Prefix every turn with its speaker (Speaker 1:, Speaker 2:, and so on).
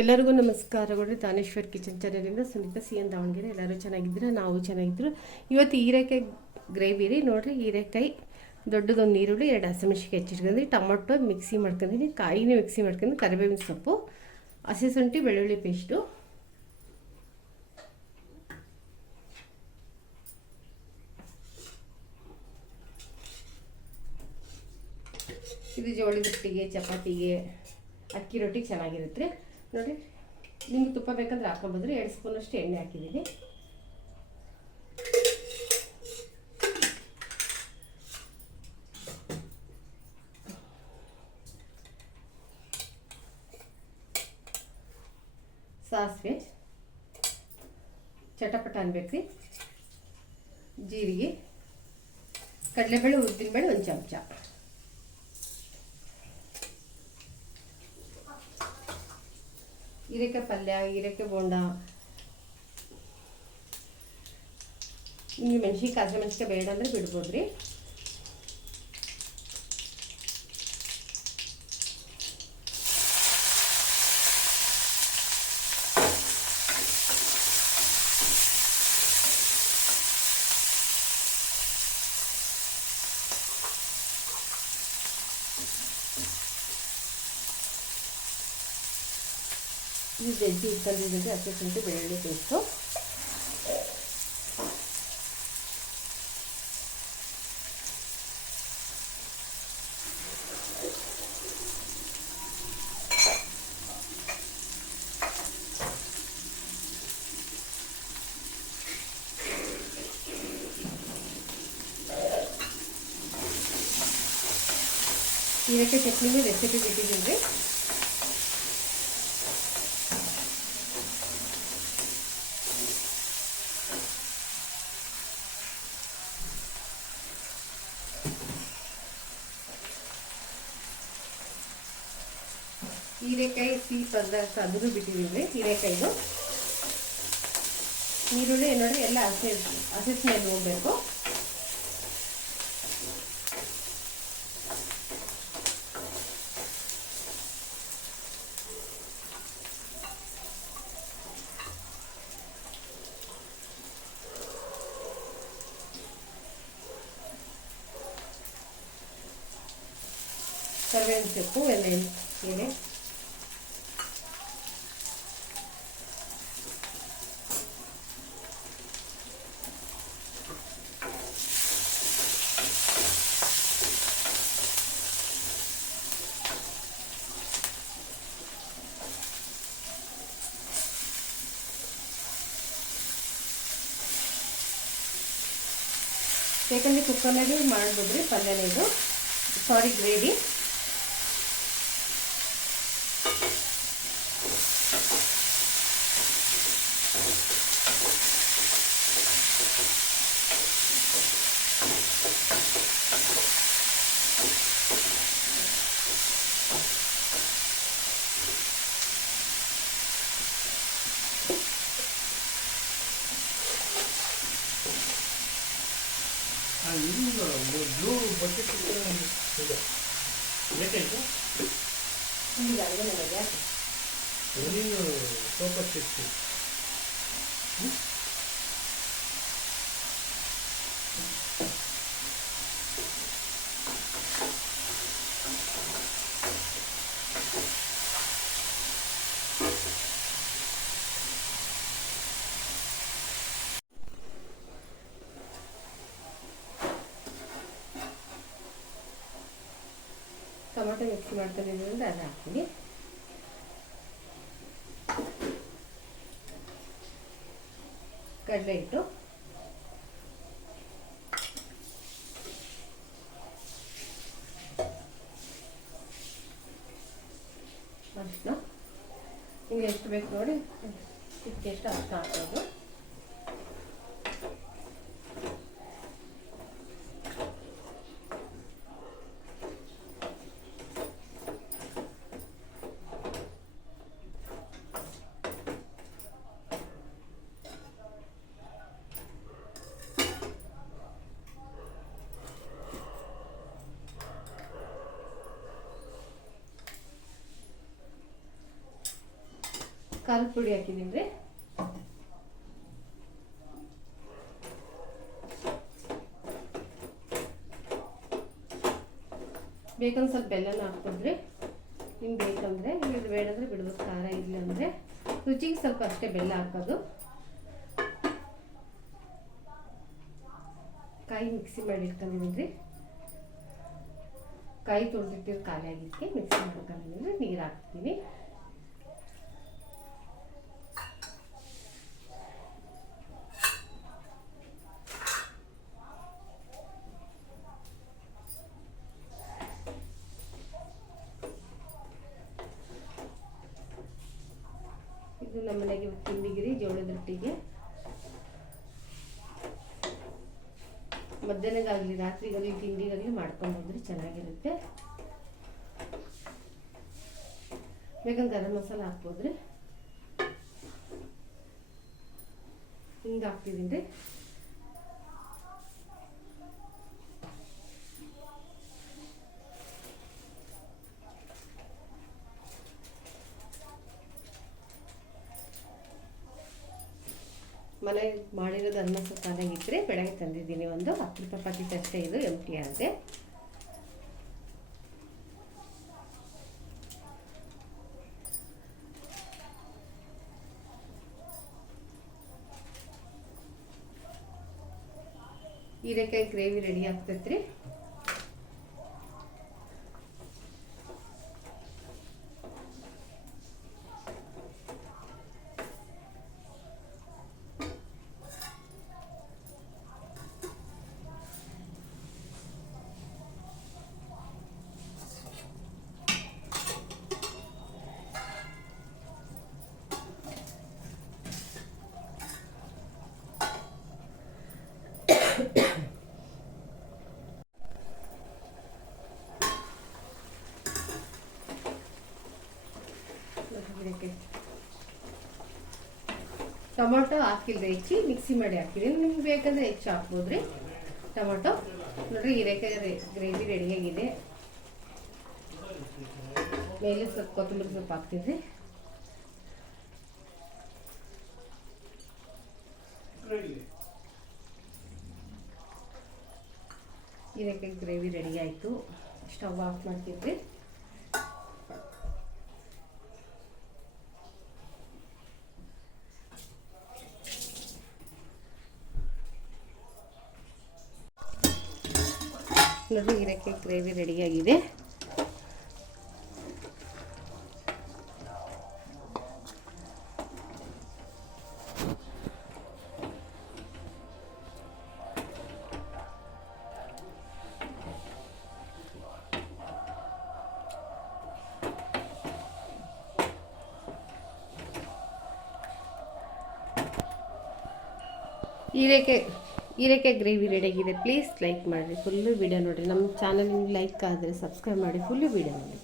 Speaker 1: ಎಲ್ಲರಿಗೂ ನಮಸ್ಕಾರಗಳು. ದಾನೇಶ್ವರ್ ಕಿಚನ್ ಚಾನಲಿಂದ ಸುನೀತಾ ಸಿ ಎನ್ ದಾವಣಗೆರೆ. ಎಲ್ಲರೂ ಚೆನ್ನಾಗಿದ್ದೀರಾ? ನಾವು ಚೆನ್ನಾಗಿದ್ರು ಇವತ್ತು ಹೀರೆಕಾಯಿ ಗ್ರೇವಿ ರೀ. ನೋಡಿರಿ, ಹೀರೆಕಾಯಿ. ದೊಡ್ಡದೊಂದು ಈರುಳ್ಳಿ, ಎರಡು ಹಸಿಮೆಣ್ಸಿಗೆ ಹೆಚ್ಚಿಟ್ಕೊಂಡ್ರಿ ಟೊಮೊಟೊ ಮಿಕ್ಸಿ ಮಾಡ್ಕೊಂಡಿನಿ ಕಾಯಿನೇ ಮಿಕ್ಸಿ ಮಾಡ್ಕೊಂಡು ಕರಿಬೇವಿನ ಸೊಪ್ಪು, ಹಸಿ ಶುಂಠಿ, ಬೆಳ್ಳುಳ್ಳಿ ಪೇಸ್ಟು. ಇದು ಜೋಳಿ ರೊಟ್ಟಿಗೆ, ಚಪಾತಿಗೆ. ಅಕ್ಕಿ ರೊಟ್ಟಿಗೆ ಚೆನ್ನಾಗಿರುತ್ತೆ. ನೋಡಿ, ನಿಮ್ಗೆ ತುಪ್ಪ ಬೇಕಂದ್ರೆ ಹಾಕೊಬೋದ್ರಿ ಎರಡು ಸ್ಪೂನಷ್ಟು ಎಣ್ಣೆ ಹಾಕಿದ್ದೀನಿ. ಸಾಸಿವೆ, ಚಟಪಟ ಅನ್ಬೇಕು ಜೀರಿಗೆ, ಕಡಲೆಬೇಳೆ, ಉದ್ದಿನಬೇಳೆ, ಒಂದು ಚಮಚ. ಹೀರೆಕಾಯಿ ಪಲ್ಯ ಹೀರೆಕಾಯಿ ಬೋಂಡ. ನಿಮಗೆ ಮೆಣಸಿನ್ಕಾಯಿ ಹಸಿರು ಮೆಣಸಿನ್ಕಾಯಿ ಬೇಡ ಅಂದರೆ ಬಿಡ್ಬೋದ್ರಿ. ಇದು ಜಜ್ಜಿ ಇಟ್ಕೊಂಡಿದ್ದಕ್ಕೆ ಹಸಿ ಶುಂಠಿ ಬೆಳ್ಳುಳ್ಳಿ ಪೇಸ್ಟು ಹೀರೆಕಾಯಿ ಚಟ್ನಿಗೆ ರೆಸಿಪಿ ಬಿಟ್ಟಿದ್ದೀನಿ ಹೀರೆಕಾಯಿ ಸಿಹಿ ಪದಾರ್ಥ ಅದನ್ನು ಬಿಟ್ಟಿದ್ದೀವಿ ಹೀರೆಕಾಯಿದು. ಈರುಳ್ಳಿ ನೋಡಿ ಎಲ್ಲ ಹಸಿ ಹಸಿ ಸ್ಮೆಲ್ ಹೋಗ್ಬೇಕು. ಕರಿಬೇವಿನ ಸೊಪ್ಪು ಎಲ್ಲ ಎಣ್ಣೆ ಬೇಕಂದ್ರೆ ಕುಕ್ಕರ್ನಾಗೆ ಮಾಡ್ಬೋದ್ರಿ ಪಲ್ಯನೇ ಇದು. ಸಾರಿ ಗ್ರೇವಿ
Speaker 2: ಇದು ಬ್ಲೂ ಬಕೆಟ್ ಇದೆ ಬೇಕಾಯ್ತು
Speaker 1: ನಿಮಗೆ ಅಡುಗೆ ನನಗೆ
Speaker 2: ನೀನು ಇತ್ತು
Speaker 1: ಟೊಮೆಟೊ ಮಿಕ್ಸಿ ಮಾಡ್ಕೊಂಡಿದ್ದರಿಂದ ಅದು ಹಾಕ್ತೀನಿ. ಕಡಲೆ ಹಿಟ್ಟು. ಅರಿಶಿನ ನಿಮ್ಗೆ ಎಷ್ಟು ಬೇಕು ನೋಡಿ, ಇದಕ್ಕೆ ಎಷ್ಟು ಅರ್ಥ ಹಾಕೋದು ಖಾರದ ಪುಡಿ ಹಾಕಿದ್ದೀನಿ ರೀ. ಬೇಕಂದ್ರೆ ಸ್ವಲ್ಪ ಬೆಲ್ಲನ ಹಾಕ್ಬೋದ್ರಿ ನಿಮ್ಗೆ ಬೇಕಂದ್ರೆ ಇದು ಬೇಡಂದ್ರೆ ಬಿಡ್ಬೋದು ಖಾರ ಇಲ್ಲ ಅಂದರೆ. ರುಚಿಗೆ ಸ್ವಲ್ಪ ಅಷ್ಟೇ ಬೆಲ್ಲ ಹಾಕೋದು. ಕಾಯಿ ಮಿಕ್ಸಿ ಮಾಡಿ ಇಟ್ಕೊಂಡಿದ್ರಿ ಕಾಯಿ ತೊಳೆದಿಟ್ಟಿರೋ ಖಾಲಿ ಆಗಿದ್ದಕ್ಕೆ ಮಿಕ್ಸಿ ಮಾಡ್ಕೊಂಡಿದ್ರೆ ನೀರು ಹಾಕ್ತೀನಿ ಇದು ನಮ್ಮ ಮನೆಗೆ ರೊಟ್ಟಿಗೆ ಮಧ್ಯಾಹ್ನಗಾಗಲಿ ರಾತ್ರಿಗಾಗಲಿ ತಿಂಡಿಗಾಗಲಿ ಮಾಡ್ಕೊಂಡು ಹೋದ್ರೆ ಚೆನ್ನಾಗಿರುತ್ತೆ. ಬೇಕಂದ್ರೆ ಗರಂ ಮಸಾಲ ಹಾಕ್ಬೋದ್ರಿ. ಹಿಂಗೆ ಹಾಕ್ತಿದ್ದೀನಿ. ರೀ ಮಾಡಿರೋದು ಅನ್ನ ಇಟ್ಟರೆ ಬೆಳಗ್ಗೆ ತಂದಿದ್ದೀನಿ ಒಂದು ಹತ್ತು ರೂಪಾಯಿ ಪಾಕಿಟ್ ಅಷ್ಟೇ ಇದು ಎಂಟಿ ಆಗಿದೆ. ಹೀರೆಕಾಯಿ ಗ್ರೇವಿ ರೆಡಿ ಆಗ್ತೈತ್ರಿ ಹೀರೆಕಾಯಿ ಟೊಮೊಟೊ ಹಾಕಿಲ್ರಿ ಹೆಚ್ಚಿ, ಮಿಕ್ಸಿ ಮಾಡಿ ಹಾಕಿದ್ದೀನಿ ನಿಮ್ಗೆ ಬೇಕಂದ್ರೆ ಹೆಚ್ಚು ಹಾಕ್ಬೋದ್ರಿ. ಟೊಮೊಟೊ ನೋಡ್ರಿ ಹೀರೆಕಾಯಿ ಗ್ರೇವಿ ರೆಡಿಯಾಗಿದೆ ಮೇಲೆ ಸ್ವಲ್ಪ ಕೊತ್ತಂಬರಿ ಸೊಪ್ಪು ಹಾಕ್ತಿದ್ರಿ
Speaker 2: ರೆಡಿ
Speaker 1: ಹೀರೆಕಾಯಿ ಗ್ರೇವಿ ರೆಡಿ ಆಯಿತು. ಸ್ಟವ್ ಆಫ್ ಮಾಡ್ತಿದ್ರಿ ನೋಡಿ ಹೀರೆಕಾಯಿ ಗ್ರೇವಿ ರೆಡಿಯಾಗಿದೆ ಹೀರೆಕಾಯಿ ಹೀರೆಕಾಯಿ ಗ್ರೇವಿ ರೆಡಿಯಾಗಿದೆ ಪ್ಲೀಸ್ ಲೈಕ್ ಮಾಡಿರಿ ಫುಲ್ಲು ವಿಡಿಯೋ ನೋಡಿರಿ ನಮ್ಮ ಚಾನಲ್ ಲೈಕ್ ಆದರೆ ಸಬ್ಸ್ಕ್ರೈಬ್ ಮಾಡಿ. ಫುಲ್ಲು ವಿಡಿಯೋ ನೋಡಿ.